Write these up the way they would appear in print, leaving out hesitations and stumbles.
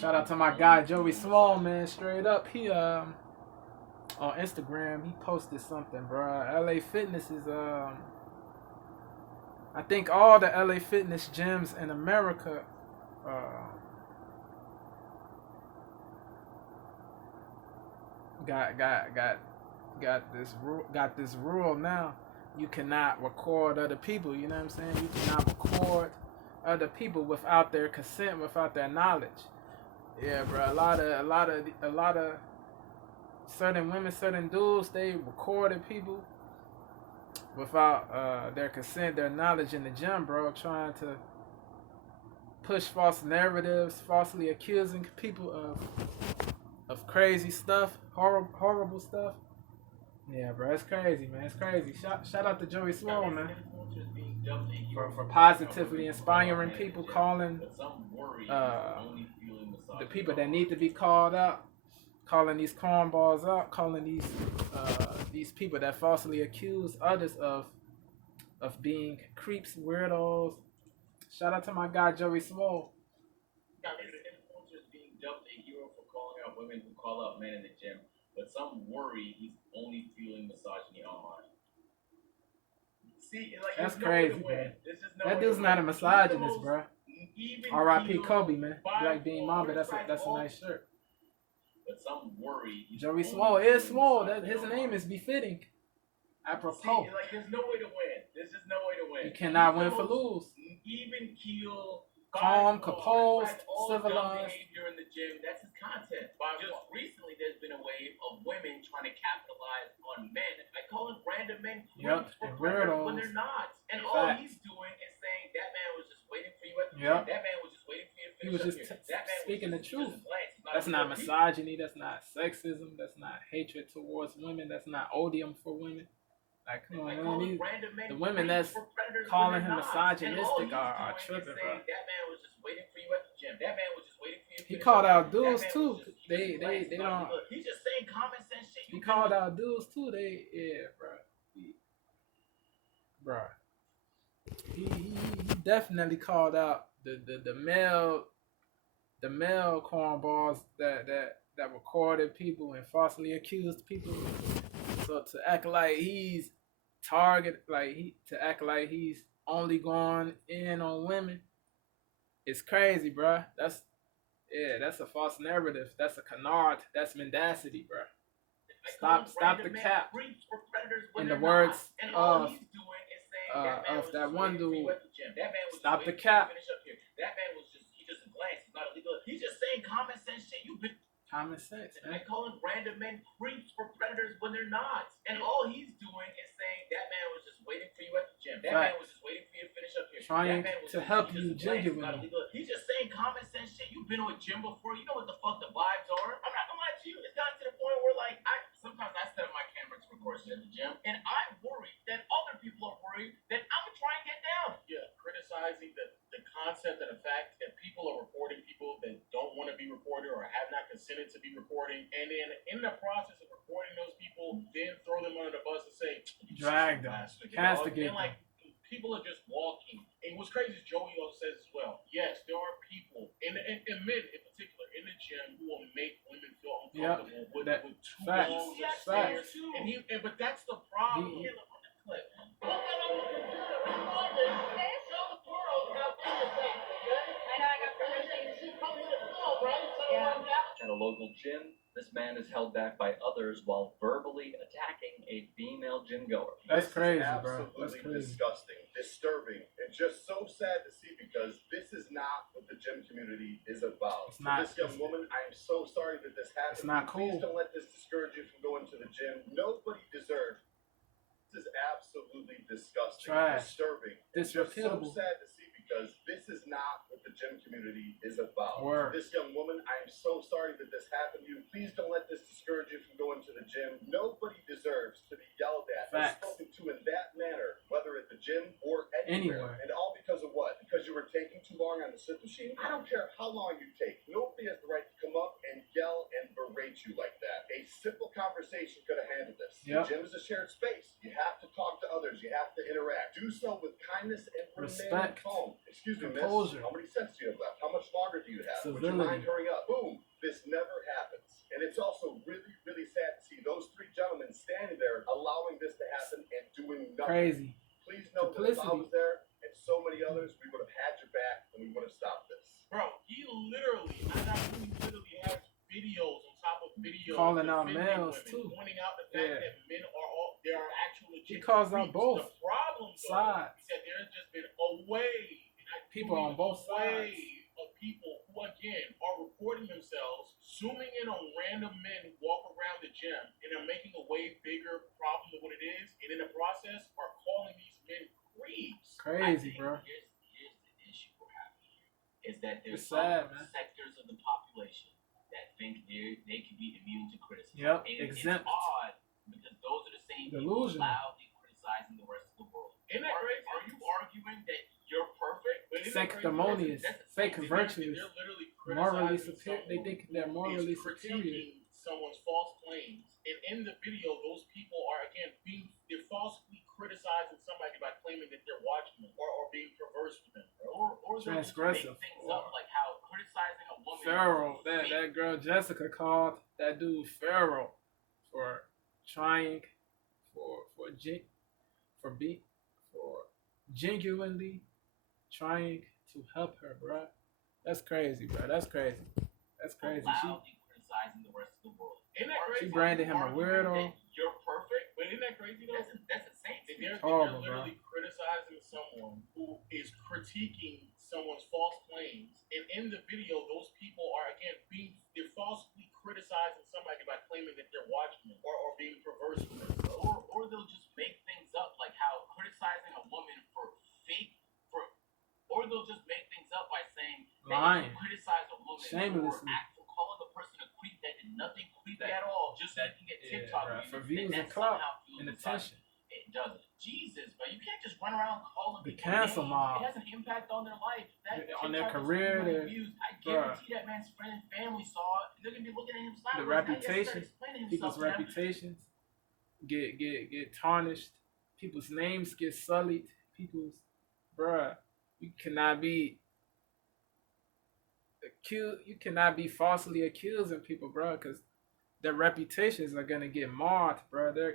Shout out to my guy Joey Swoll, man. Straight up, he on Instagram he posted something, bro. LA Fitness is I think all the LA Fitness gyms in America got this rule now. You cannot record other people. You know what I'm saying? You cannot record other people without their consent, without their knowledge. Yeah, bro. A lot of certain women, certain dudes, they recorded people without their consent, their knowledge in the gym, bro. Trying to push false narratives, falsely accusing people of crazy stuff, horrible stuff. Yeah, bro, it's crazy, man. It's crazy. Shout out to Joey Swoll, man, for positively inspiring people, calling the people that need to be called out, calling these cornballs out, calling these people that falsely accuse others of being creeps, weirdos. Shout out to my guy Joey Swoll. Women who call out men in the gym, but some worry he's only fueling misogyny online. See, like, that's crazy, man. That dude's not a misogynist, bro. R.I.P. Kobe, man. Black Bean Mamba, that's a nice shirt. But some worry Joey Swoll is Swoll. His name is befitting. Apropos. See, like, there's no way to win. There's just no way to win. You cannot win for lose. Even keel, calm, composed, civilized. Behavior in the gym, that's his content. But just recently, there's been a wave of women trying to capitalize on men by calling random men when they're not. And all he's doing is saying that man was just waiting for you at the gym. That man was just waiting for you to finish. He was just speaking the truth. That's not misogyny. That's not sexism. That's not hatred towards women. That's not odium for women. Like, come on, man. The women that's calling him misogynistic are tripping, bro. That man was just waiting for you at the gym. That man was just waiting for you. He called out dudes too. They don't. He's just saying common sense shit. He called out dudes too. Bro. He definitely called out the male cornballs that recorded people and falsely accused people. So to act like he's to act like he's only going in on women, it's crazy, bro. That's a false narrative. That's a canard. That's mendacity, bro. Stop the cap. In the words of that one dude, stop the cap. That man was just a glance. He's not illegal. He's just saying common sense shit. Common sense, man. And calling random men creeps for predators when they're not. And all he's doing is saying that man was just waiting for you at the gym. That man was just waiting for you to finish up here. Trying to help you genuinely. He's just saying common sense shit. You've been to a gym before. You know what the fuck the vibes are. I'm not gonna lie to you. It's gotten to the point where, like, sometimes I set up my camera to record shit at the gym, and I'm worried that other people are worried that I'm gonna try and get down. Yeah, criticizing the concept and the fact that people are reporting people that don't want to be reported or have not consented to be reporting, and then in the process of reporting those people, then throw them under the bus and say, drag them, castigate them. Like, people are just walking. And what's crazy is Joey also says as well, yes, there are people, and men in particular, in the gym who will make women feel uncomfortable with too long stairs. But that's the problem. Here, look on the clip. At a local gym, this man is held back by others while verbally attacking a female gym goer. That's crazy, bro. That's crazy. Disgusting, disturbing, and just so sad to see because this is not what the gym community is about. It's not. This young woman, I am so sorry that this happened. It's not cool. Please don't let this discourage you from going to the gym. Nobody deserves. This is absolutely disgusting, disturbing. It's just so sad to see because this is not what the gym community is about. This young woman, I am so sorry that this happened to you. Please don't let this discourage you from going to the gym. Nobody deserves to be yelled at or spoken to in that manner, whether at the gym or anywhere. And all because of what? Because you were taking too long on the sit machine? I don't care how long you take. Nobody has the right to come up and yell and berate you like that. A simple conversation could have handled this. Yep. The gym is a shared space. You have to talk to others. You have to interact. Do so with kindness and Respect. calm. Excuse me, Composure. miss. How many cents do you have left? How much longer do you have? Would you Civility. mind hurrying up? Boom. This never happens. And it's also really, really sad to see those three gentlemen standing there allowing this to happen and doing nothing. Crazy. Please know that if I was there and so many others, we would have had your back and we would have stopped this. Bro, he literally, literally has videos on top of videos Calling out defending males women, too. pointing out the fact that men are all, there are actual He legit calls out freaks. both The problem though, sides. is that there's just been a wave, People on both sides. of people who again are reporting themselves, zooming in on random men who walk around the gym and are making a way bigger problem than what it is, and in the process are calling these men creeps. Crazy, bro. Here's the issue we're having here, is that there's It's sad, some man. sectors of the population that think they can be immune to criticism. Yep, And exempt. it's odd because those are the same Delusional. people loudly criticizing the rest of the world. Isn't that crazy? Are you arguing that you're perfect? But isn't that crazy? Sanctimonious, fake They're virtues, literally morally criticizing superior. They someone think they're who morally is superior. critiquing someone's false claims, and in the video, those people are again they're falsely criticizing somebody by claiming that they're watching them or being perverse with them, or they'll just Transgressive. make things up, like how criticizing a woman. Pharaoh. That girl Jessica called that dude Pharaoh for trying for genuinely trying to help her, bro. That's crazy, bro. That's crazy. That's crazy. Loudly criticizing the rest of the world. Isn't that crazy? She branded him a weirdo. You're perfect, but isn't that crazy though? That's insane. They're horrible, literally criticizing someone who is critiquing someone's false claims, and in the video, those people are again they're falsely criticizing somebody by claiming that they're watching them or being perverse with them, or they'll just make things up, like how criticizing a woman or they'll just make things up by saying lying, criticize a woman shamelessly, or calling the person a creep that did nothing creepy at all, just so you can get TikTok views for views and clout and attention. It doesn't. Jesus, but you can't just run around calling The people cancel names. mob. It has an impact on their life. On their TikTok career, is their views. I guarantee that man's friend and family saw it. They're gonna be looking at him sideways. The reputation, people's reputations get tarnished. People's names get sullied. Bruh, you cannot be accused. You cannot be falsely accusing people, bruh, because their reputations are gonna get marred, bruh.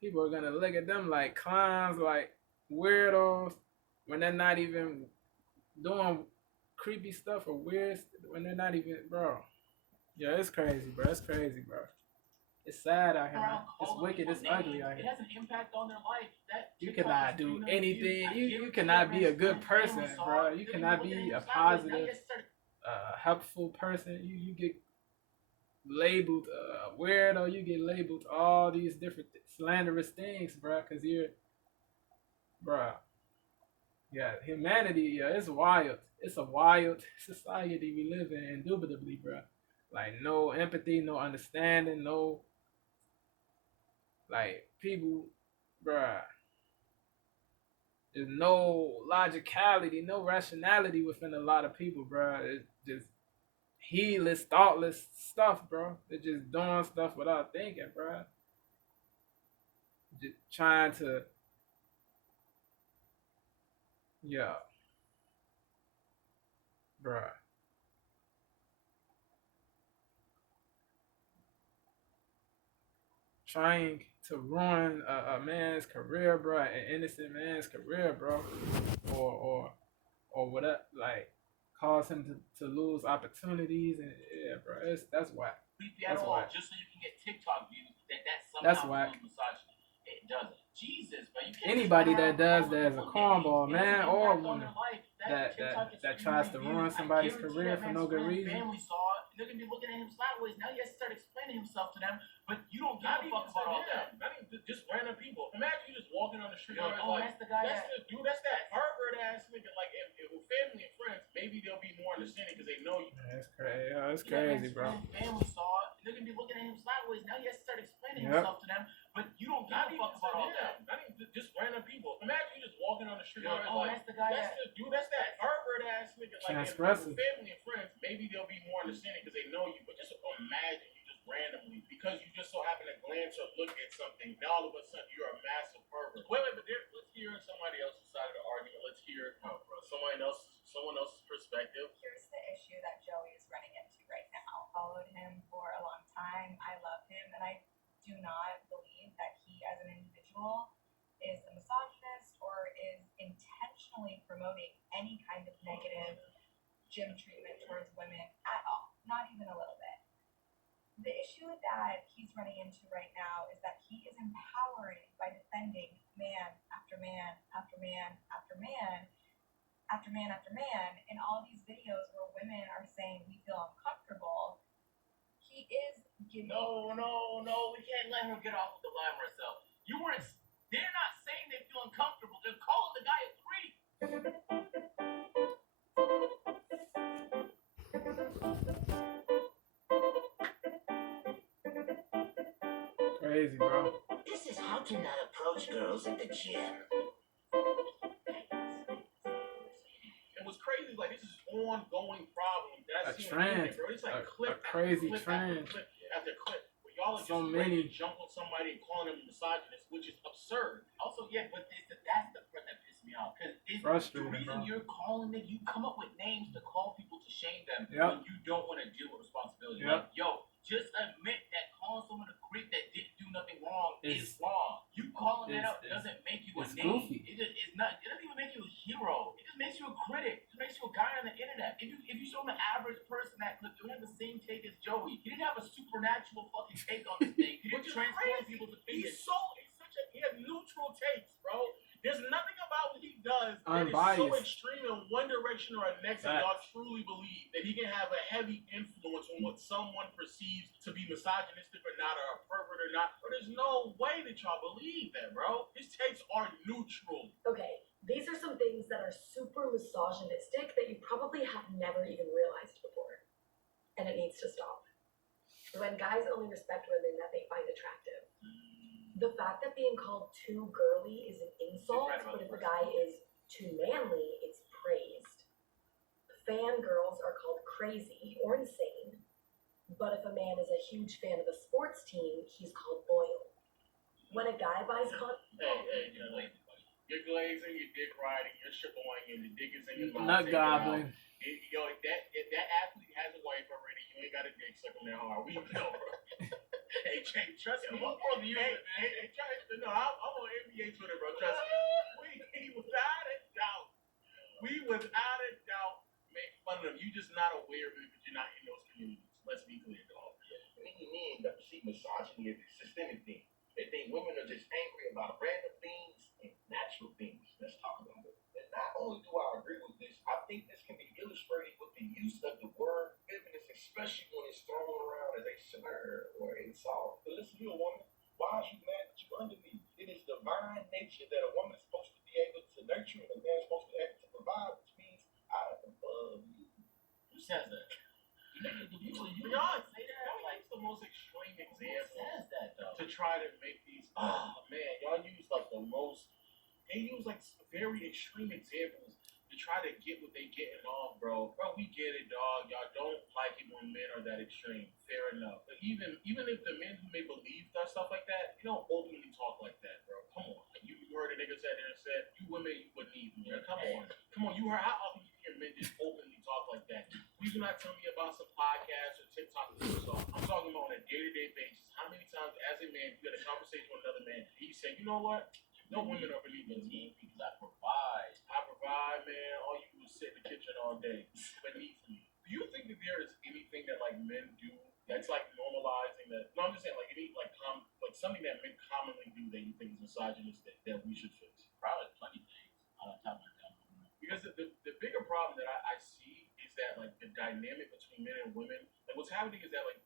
People are gonna look at them like clowns, like weirdos, when they're not even doing creepy stuff or weird, when they're not even, bro. Yeah, it's crazy, bro. It's crazy, bro. It's sad out here, man. It's wicked. It's ugly out here. It has an impact on their life. You cannot do anything. You cannot be a good person, bro. You cannot be a positive, helpful person. You get labeled weirdo. You get labeled all these different slanderous things, bro. Cause bro. Yeah, humanity. Yeah, it's wild. It's a wild society we live in, indubitably, bro. Like no empathy, no understanding, no. Like people, bruh, there's no logicality, no rationality within a lot of people, bruh. It's just heedless, thoughtless stuff, bro. They're just doing stuff without thinking, bruh. Just trying to, yeah, bruh. Trying to ruin a man's career, bro, an innocent man's career, bro, or whatever, like cause him to lose opportunities, and yeah, bro, that's whack. That's whack. Just so you can get TikTok views, that's whack. Misogyny. It doesn't. Jesus, but you can't. Anybody that does that is a cornball, man or woman, that tries to ruin somebody's career for no good reason. Family saw it. They're gonna be looking at him sideways. Now he has to start explaining himself to them, but you don't give a fuck about all that. Not even just random people. Imagine you just walking on the street. That's the guy. That's that pervert ass nigga. Like, with family and friends, maybe they'll be more understanding because they know you. That's crazy. Yeah, that's crazy, bro. Family saw it. They're gonna be looking at him sideways. Now he has to start explaining himself to them, but you don't give a fuck about all that. Not even just random people. Imagine you just walking on the street. That's the guy. That's that pervert ass nigga. Like, with family and friends, maybe they'll be more understanding because they know you. But just imagine you just randomly because you just so happen to glance or look at something. Now all of a sudden you're a massive pervert. Wait, but let's hear somebody else's side of the argument. Let's hear someone else's perspective. Here's the issue that Joey is running into right now. Followed him for a long time. I love him, and I do not believe that he, as an individual, is a misogynist or is intentionally promoting any kind of negative gym treatment towards women at all. Not even a little bit. The issue that he's running into right now is that he is empowering by defending man after man after man after man after man after man in all these videos where women are saying we feel uncomfortable. He is giving... No, we can't let her get off with the lie, Marcel. They're not saying they feel uncomfortable. They're calling the guy a creep. Crazy, bro. This is how to not approach girls at the gym. And what's crazy is like this is an ongoing problem that I see trend. bro. It's like A crazy trend. After clip. Where y'all are So just many. ready to jump on somebody and calling them a misogynist, which is absurd. Also, yeah, but that's the part that pissed me off. Because the Frustrating, reason bro. you're calling it, you come up with names to call people to shame them Yep. when you don't want to deal with responsibility. Yep. Like, yo, just admit that calling someone a creep that didn't do nothing wrong is It's- wrong. You calling that out it's- doesn't make you a it's name. goofy. It doesn't even make you a hero. It just makes you a critic. It just makes you a guy on the internet. If you show an average person that clip, you have the same take as Joey. He didn't have a supernatural fucking take on this thing. He didn't transform people's opinions. He has neutral takes, bro. There's nothing about what he does that is so Unbiased. extreme in one direction or the next that y'all truly believe that he can have a heavy influence on what someone perceives to be misogynistic or not, or a pervert or not. Or there's no way that y'all believe that, bro. His takes are neutral. Okay, these are some things that are super misogynistic that you probably have never even realized before. And it needs to stop. When guys only respect women that they find attractive. The fact that being called too girly is an insult, but if a guy is too manly, it's praised. Fangirls are called crazy or insane, but if a man is a huge fan of a sports team, he's called loyal. When a guy buys Hey, you're glazing, you're dick riding, you're shibboing, your dick is in your mouth. Nut gobbling. Yo, if that athlete has a wife already, you ain't got a dick sucking that hard. We know, bro. Hey, Jay, trust me. What world are you in, man? No, I'm on NBA Twitter, bro. Trust me. We without a doubt, make fun of them. You just not aware of it because you're not in those communities. Let's be clear, dog. Many men that see misogyny as a systemic thing. They think women are just angry about random things and natural things. Let's talk about it. And not only do I agree with this, I think this can be illustrated with the use of the word feminist, especially when it's thrown around as a slur or insult. But listen here, woman, why are you mad that you're under me? It is divine nature that a woman is supposed to be able to nurture and a man is supposed to be able to provide, which means I am above you. Who says that? Y'all say that? Like the most extreme example. Who says that though? To try to make these. Oh man, y'all use like the most. They use like very extreme examples to try to get what they getting off, bro. Bro, we get it, dog. Y'all don't like it when men are that extreme. Fair enough. But even if the men who may believe that stuff like that, you don't openly talk like that, bro. Come on. You heard a nigga sat there and said, you women, you wouldn't even. Come on. You heard how often you hear men just openly talk like that? Please do not tell me about some podcasts or TikTok videos. I'm talking about on a day-to-day basis. How many times as a man you had a conversation with another man and you say, you know what? No women are beneath me because I provide, man. All you do is sit in the kitchen all day. Beneath me. Do you think that there is anything that like men do that's like normalizing that? No, I'm just saying like something that men commonly do that you think is misogynistic that we should fix. Probably plenty of things on top of that. Because the bigger problem that I see is that like the dynamic between men and women, like what's happening is that like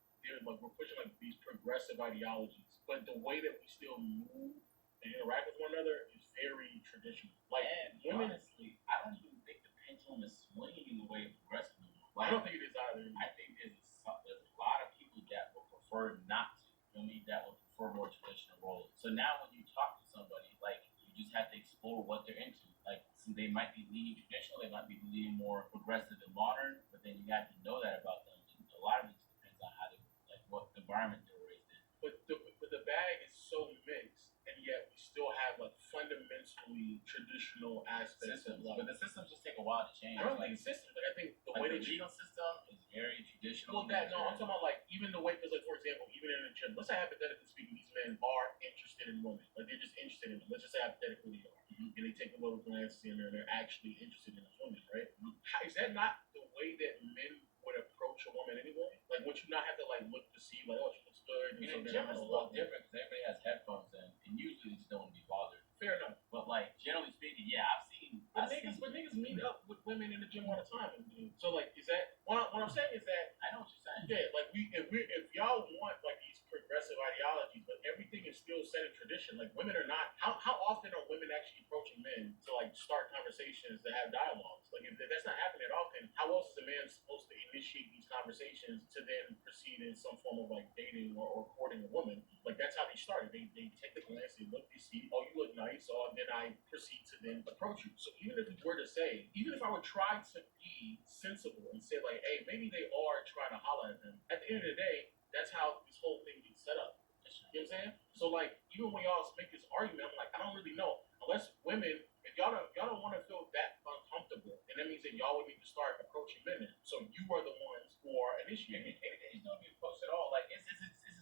we're pushing like these progressive ideologies, but the way that we still move and interact with one another is very traditional. Like women, honestly, I don't even think the pendulum is swinging in the way of progressive. I don't think it is either. I think there's a lot of people that will prefer not to. You know, that will prefer more traditional roles. So now when you talk to somebody, like you just have to explore what they're into. Like so they might be leaning traditional, they might be leaning more progressive and modern, but then you have to know that about them. And a lot of it just depends on how they like what the environment they were raised in. But the bag is so mixed, and yet we still have like fundamentally traditional aspects of life. But the systems just take a while to change. I don't think it's systems. Like I think the way the they legal system is very traditional. Well, that no, I'm talking about like even the way, because like for example, even in the gym, let's say hypothetically speaking, these men are interested in women, like they're just interested in them. Let's just say hypothetically they are, and they take a little glance in there, and they're actually interested in those women, right? How, is that not the way that men would approach a woman anyway? Like, would you not have to like look to see like, oh, she looks good? I mean, in the gym is a little different because everybody has headphones in, and usually they just don't want to be bothered. Fair enough. But like generally speaking, yeah, I've seen. But niggas meet up with women in the gym all the time. So like, is that what I'm saying is that I know what you're saying. yeah, like if y'all want like these progressive ideologies, but everything is still set in tradition. Like women are not. How often are women actually approaching men to like start conversations, to have dialogues? Like if that's not happening that often, how else is a man supposed to initiate these conversations to then proceed in some form of like dating or courting a woman? Like that's how they started. They take the glance, they look, they see, oh, you look nice, so then I proceed to then approach you. So even if we were to say, even if I would try to be sensible and say like, hey, maybe they are trying to holler at them, at the end of the day, that's how this whole thing gets set up. You know what I'm saying? So like, even when y'all make this argument, I'm like, I don't really know. Unless women, if y'all don't want to feel that uncomfortable, and that means that y'all would need to start approaching men. So you are the ones who are initiating. Anything's not being posted at all. Like it's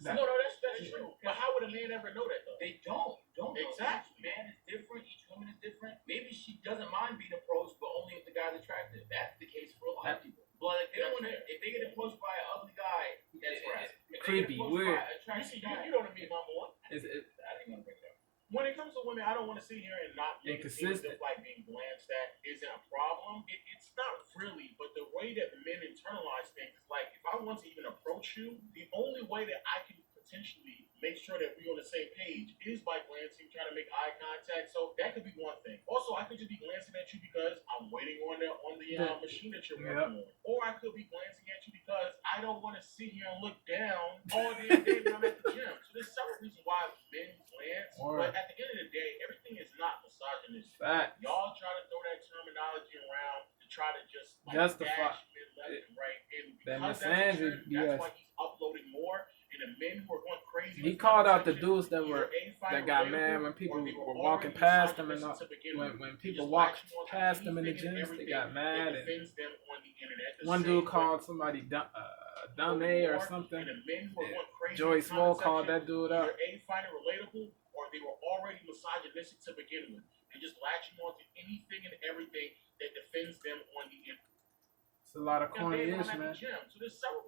No, that's true. But how would a man ever know that though? They don't know. Exactly. Each man is different. Each woman is different. Maybe she doesn't mind being approached, but only if the guy's attractive. That's the case for a lot of people. But like, they don't want to. If they get approached by an ugly guy, that's right. Creepy, weird. You know what I mean, Mama? I didn't want to bring it up. When it comes to women, I don't want to sit here and not make it seem as Inconsistent. if like being glanced at isn't a problem. It's not really, but the way that men internalize things is like, if I want to even approach you, the only way that I can potentially make sure that we're on the same page is by glancing, trying to make eye contact. So that could be one thing. Also, I could just be glancing at you because I'm waiting on the machine that you're working on, or I could be glancing at you because I don't want to sit here and look down all day when I'm at the gym. So there's several reasons why men glance, but at the end of the day, everything is not misogynist. Facts. Y'all try to throw that terminology around to try to just like, Justify dash men left and right, and that because that's misandry, a trend, that's why he's uploading more. And the men who are going crazy. He called out the dudes that got mad when people were walking past them, and when people walked past them in the gyms, they got mad. And one dude called somebody dumb or something. Joey Swoll called that dude out. Either A, find it relatable, or they were already misogynistic to begin with. They're just latching on to anything and everything that defends them on the internet. It's a lot of corny-ish, man. So there's several